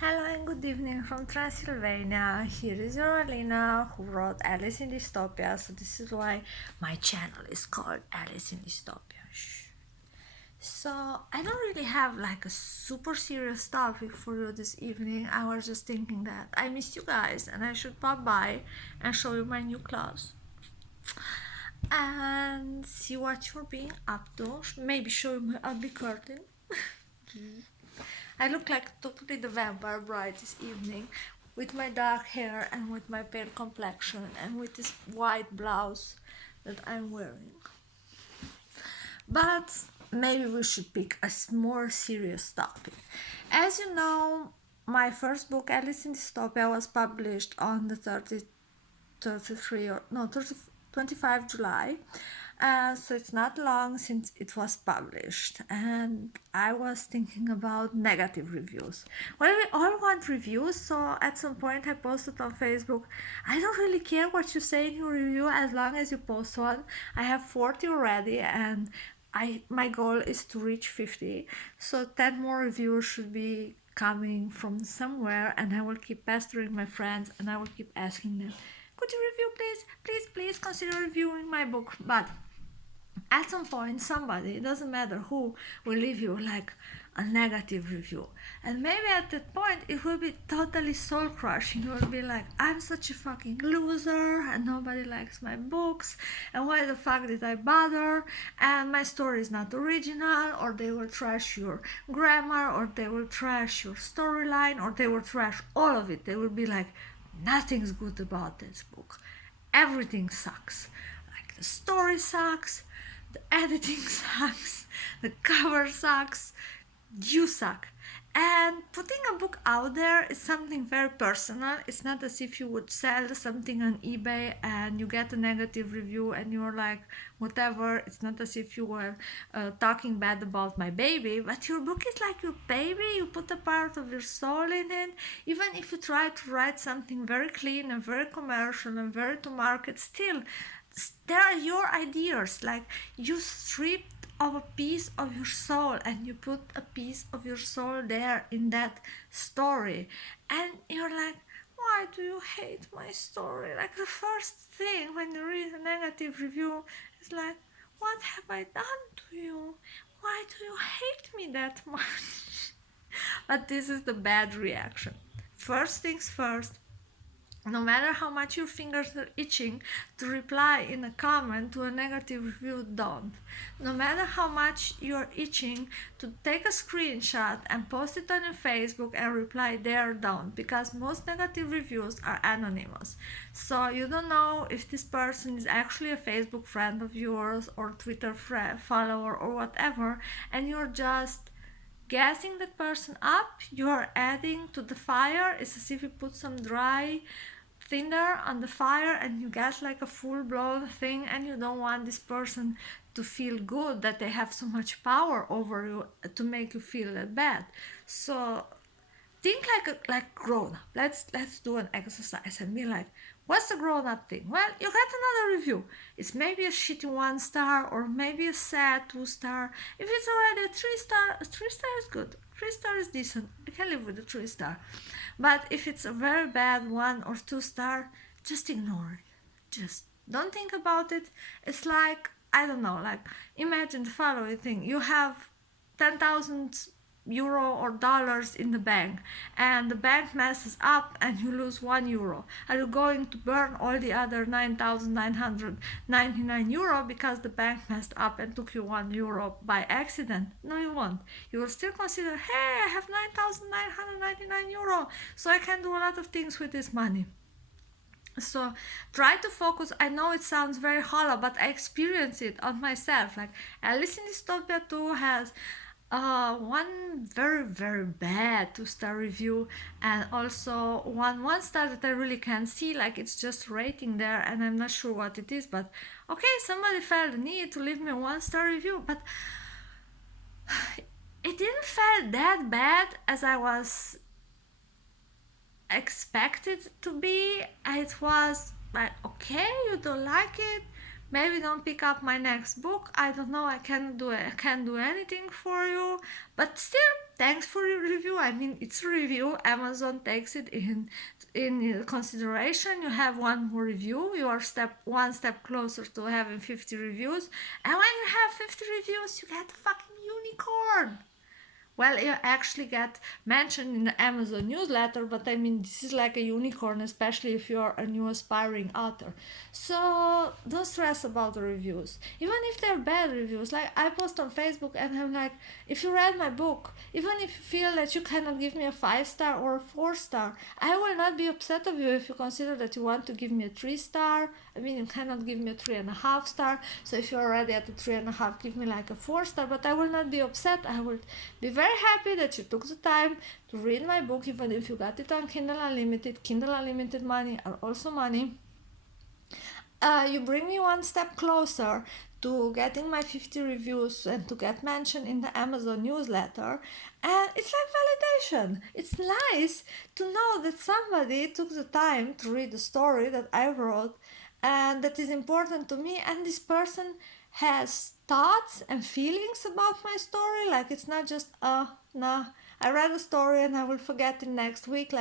Hello and good evening from Transylvania. Here is your Alina who wrote Alice in Dystopia, so this is why my channel is called Alice in Dystopia. Shh. So I don't really have like a super serious topic for you this evening. I was just thinking that I missed you guys and I should pop by and show you my new clothes and see what you're being up to. Maybe show you my ugly curtain. I look like totally the vampire bride this evening with my dark hair and with my pale complexion and with this white blouse that I'm wearing. But maybe we should pick a more serious topic. As you know, my first book, Alice in Dystopia, was published on the 25 July. So it's not long since it was published, and I was thinking about negative reviews. Well, we all want reviews, so at some point I posted on Facebook, I don't really care what you say in your review as long as you post one. I have 40 already, and my goal is to reach 50, so 10 more reviews should be coming from somewhere, and I will keep pestering my friends and I will keep asking them, could you review please? Please consider reviewing my book. But at some point somebody, it doesn't matter who, will leave you like a negative review, and maybe at that point it will be totally soul crushing. You will be like, I'm such a fucking loser and nobody likes my books, and why the fuck did I bother, and my story is not original, or they will trash your grammar, or they will trash your storyline, or they will trash all of it. They will be like, nothing's good about this book, everything sucks, like the story sucks, the editing sucks, the cover sucks, you suck. And putting a book out there is something very personal. It's not as if you would sell something on eBay and you get a negative review and you're like, whatever. It's not as if you were talking bad about my baby, but your book is like your baby. You put a part of your soul in it. Even if you try to write something very clean and very commercial and very to market, still, there are your ideas. Like, you stripped of a piece of your soul and you put a piece of your soul there in that story, and you're like, why do you hate my story? Like, the first thing when you read a negative review is like, what have I done to you? Why do you hate me that much? But this is the bad reaction. First things first, no matter how much your fingers are itching to reply in a comment to a negative review, don't. No matter how much you're itching to take a screenshot and post it on your Facebook and reply there, don't. Because most negative reviews are anonymous. So you don't know if this person is actually a Facebook friend of yours or Twitter follower or whatever, and you're just gassing that person up. You're adding to the fire. It's as if you put some dry thinner on the fire and you get like a full-blown thing, and you don't want this person to feel good that they have so much power over you to make you feel that bad. So think like grown up. Let's do an exercise and be like, what's the grown up thing? Well, you get another review. It's maybe a shitty 1 star or maybe a sad 2 star. If it's already a 3 star, a 3 star is good. 3 star is decent. I can live with a 3 star. But if it's a very bad 1 or 2 star, just ignore it. Just don't think about it. It's like, I don't know, like, imagine the following thing. You have 10,000 euro or dollars in the bank, and the bank messes up and you lose 1 euro. Are you going to burn all the other 9,999 euro because the bank messed up and took you 1 euro by accident? No, you won't. You will still consider, hey, I have 9,999 euro, so I can do a lot of things with this money. So try to focus. I know it sounds very hollow, but I experience it on myself. Like, Alice in Dystopia 2 has one very bad 2 star review, and also one star that I really can't see, like, it's just rating there and I'm not sure what it is. But okay, somebody felt the need to leave me a 1 star review, but it didn't feel that bad as I was expected to be. It was like, okay, you don't like it, maybe don't pick up my next book. I don't know, I can't do anything for you, but still, thanks for your review. I mean, it's a review. Amazon takes it in consideration. You have one more review. You are one step closer to having 50 reviews. And when you have 50 reviews, you get a fucking unicorn. Well, you actually get mentioned in the Amazon newsletter, but I mean, this is like a unicorn, especially if you're a new aspiring author. So don't stress about the reviews, even if they're bad reviews. Like I post on Facebook and I'm like, if you read my book, even if you feel that you cannot give me a 5 star or a 4 star, I will not be upset of you if you consider that you want to give me a 3 star. I mean, you cannot give me a 3.5 star. So if you're already at a 3.5, give me like a 4 star. But I will not be upset. I will be very happy that you took the time to read my book, even if you got it on Kindle Unlimited. Kindle Unlimited money are also money. You bring me one step closer to getting my 50 reviews and to get mentioned in the Amazon newsletter. And it's like validation. It's nice to know that somebody took the time to read the story that I wrote and that is important to me, and this person has thoughts and feelings about my story. Like it's not just nah, I read a story and I will forget it next week.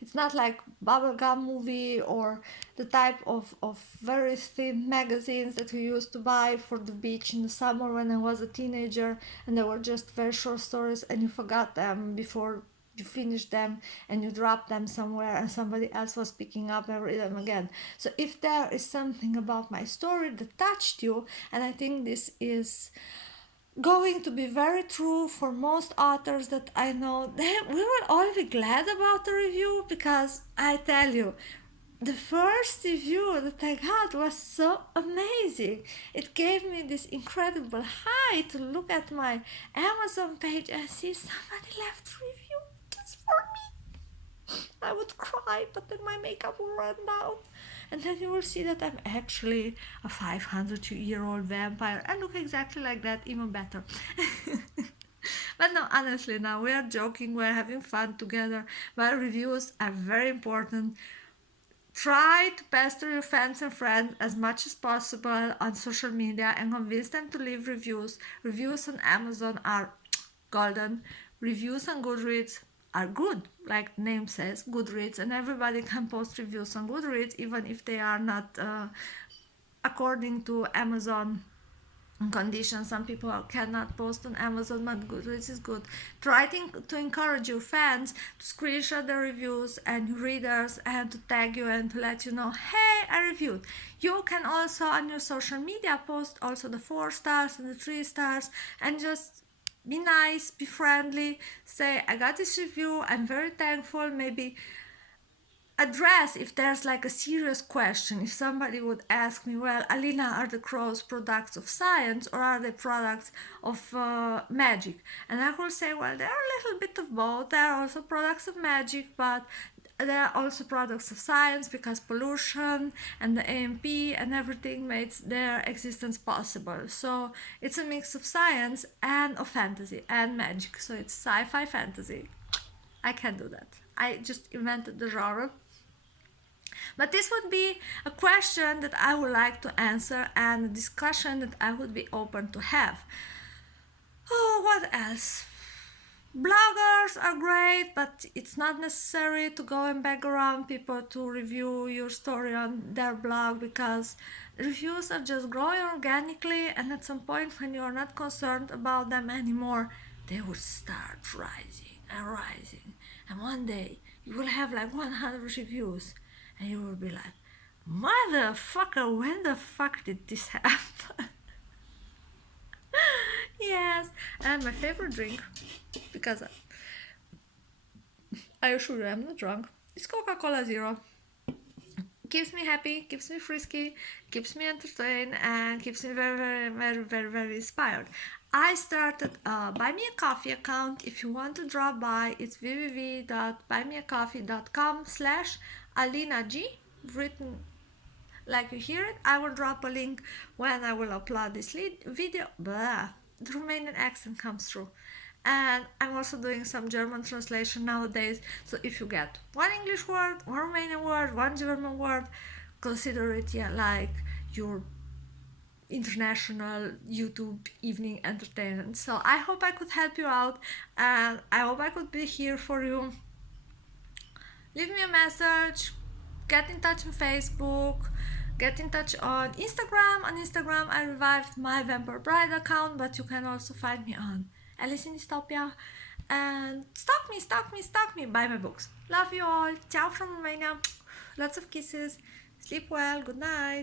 It's not like bubblegum movie or the type of very thin magazines that we used to buy for the beach in the summer when I was a teenager, and they were just very short stories and you forgot them before you finish them and you drop them somewhere and somebody else was picking up and read them again. So if there is something about my story that touched you, and I think this is going to be very true for most authors that I know, we will all be glad about the review, because I tell you, the first review that I got was so amazing. It gave me this incredible high to look at my Amazon page and see somebody left a review just for me. I would cry, but then my makeup would run down. And then you will see that I'm actually a 500-year-old vampire. I look exactly like that, even better. But no, honestly, now we are joking, we're having fun together. But reviews are very important. Try to pester your fans and friends as much as possible on social media and convince them to leave reviews. Reviews on Amazon are golden. Reviews on Goodreads are good, like the name says, Goodreads, and everybody can post reviews on Goodreads, even if they are not according to Amazon conditions. Some people cannot post on Amazon, but Goodreads is good. Try to encourage your fans to screenshot the reviews and your readers and to tag you and to let you know, hey, I reviewed. You can also on your social media post also the 4 stars and the 3 stars and just be nice, be friendly, say, I got this review, I'm very thankful. Maybe address if there's like a serious question. If somebody would ask me, well, Alina, are the crows products of science or are they products of magic? And I will say, well, they're a little bit of both. They're also products of magic, but they are also products of science, because pollution and the AMP and everything makes their existence possible. So it's a mix of science and of fantasy and magic. So it's sci-fi fantasy. I can do that. I just invented the genre. But this would be a question that I would like to answer and a discussion that I would be open to have. Oh, what else? Bloggers are great, but it's not necessary to go and beg around people to review your story on their blog, because reviews are just growing organically, and at some point when you are not concerned about them anymore, they will start rising and rising. And one day you will have like 100 reviews and you will be like, motherfucker, when the fuck did this happen? Yes, and my favorite drink, because I assure you I'm not drunk, is Coca-Cola Zero. Keeps me happy, keeps me frisky, keeps me entertained, and keeps me very, very, very, very, very inspired. I started a Buy Me a Coffee account. If you want to drop by, it's www.buymeacoffee.com/AlinaG, written like you hear it. I will drop a link when I will upload this video. Blah, the Romanian accent comes through. And I'm also doing some German translation nowadays. So if you get one English word, one Romanian word, one German word, consider it like your international YouTube evening entertainment. So I hope I could help you out, and I hope I could be here for you. Leave me a message, get in touch on Facebook, get in touch on Instagram. On Instagram, I revived my Vampire Bride account, but you can also find me on Alice in Dystopia. And stalk me, buy my books. Love you all. Ciao from Romania. Lots of kisses. Sleep well. Good night.